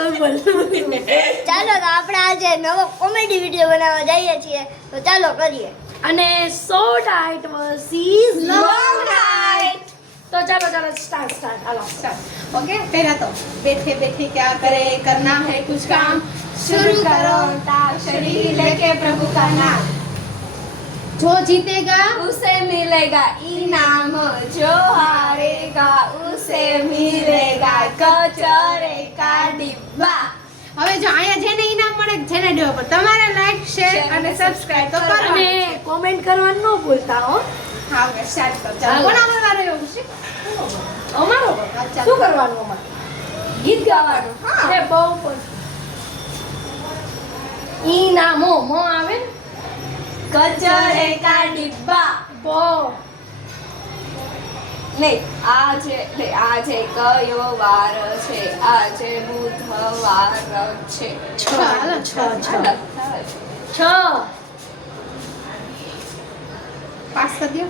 તો બોલ ચાલો તો આપણે આજે નવો કોમેડી વિડિયો બનાવવા જઈએ છીએ તો ચાલો કરીએ અને short height versus long height તો ચાલો સ્ટાર્ટ હાલો ओके पहला तो बैठे बैठे क्या करे करना है कुछ काम शुरू करो शरीर लेके प्रभु का नाम जो जीतेगा उसे मिलेगा इनाम जो हारेगा उसे मिलेगा कचरे का डिब्बा હવે જો અહીંયા જેને ઇનામ મળે જેને દેવો પડે તમારે લાઈક શેર અને સબસ્ક્રાઇબ તો કરવાનું અને કોમેન્ટ કરવાનું ન ભૂલતા હો હા ઓકે સ્ટાર્ટ કરો ચાલો કોના વાળો એવું છે અમારો અચ્છા. શું કરવાનું અમારે ગીત ગાવાનું હા. એ બહુ પણ ઈ નામો મો આવે ને कचरे का डिब्बा બહુ આજે કયો વાર છે આજે બુધવાર છે ચાલો છ પાસ કરી દો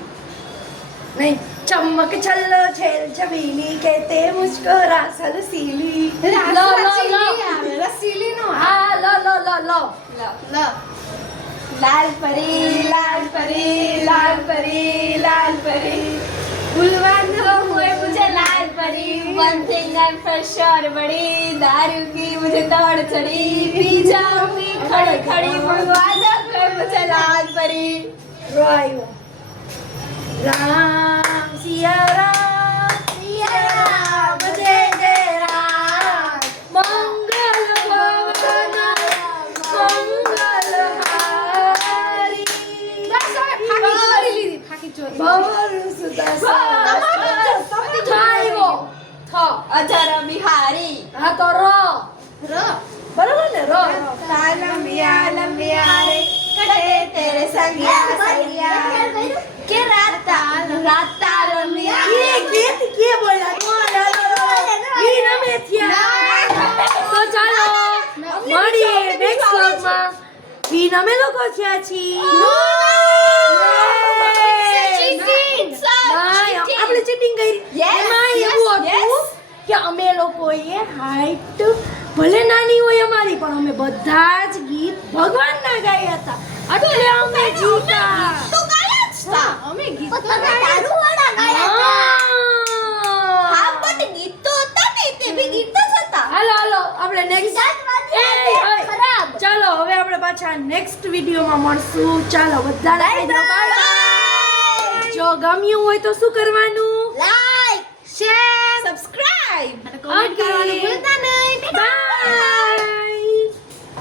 नहीं चमक छल्लो छेल छबीली कहते मुझको रासल सीली लो રસીલી નો हाँ लो लो लो लो લ लाल परी लाल परी लाल परी लाल परी ભૂલવાનો हुए मुझे लाल परी one thing I am for sure बड़ी दारू की मुझे दौड़ चढ़ी पी जाऊंगी खड़ी खड़ी भगवान मुझे लाल परी रो आयो राम सिया राम जय जय राम मंगल भवन मंगल हारी બસ હવે ફાકી ચોરી લીધી ફાકી ચોરી भवर सुदर्शन थायो थ अजर बिहारी हाँ तो रो ર बराबर ने रो लंबिया रे कटे तेरे संगिया संगिया के राता राता लंबिया ये गीत के बोला ઈ નમે થયા તો ચાલો મળીએ નેક્સ્ટ વ્લોગમાં ઈ નમે લોકો થયા છીએ આપણે ચીટિંગ કરી એમાં એવું હતું કે અમે લોકોએ હાઈટ ભલે નાની હોય અમારી પણ અમે બધા જ ગીત ભગવાનના ગાયા હતા એટલે અમે જીતા तू गाया था અમે ગીત તો તમે દારૂ વાળા ગાયા હા. હા પણ ગીત તો હતા ને તે બી ગીત જ હતા હાલો આપણે નેક્સ્ટ ખરાબ ચાલો હવે આપણે પાછા નેક્સ્ટ વિડીયોમાં મળશું ચાલો બધાને કહી દો બાય જો ગમ્યું હોય તો શું કરવાનું લાઈક શેર સબસ્ક્રાઇબ અને કમેન્ટ કરવાનું ભૂલતા નહીં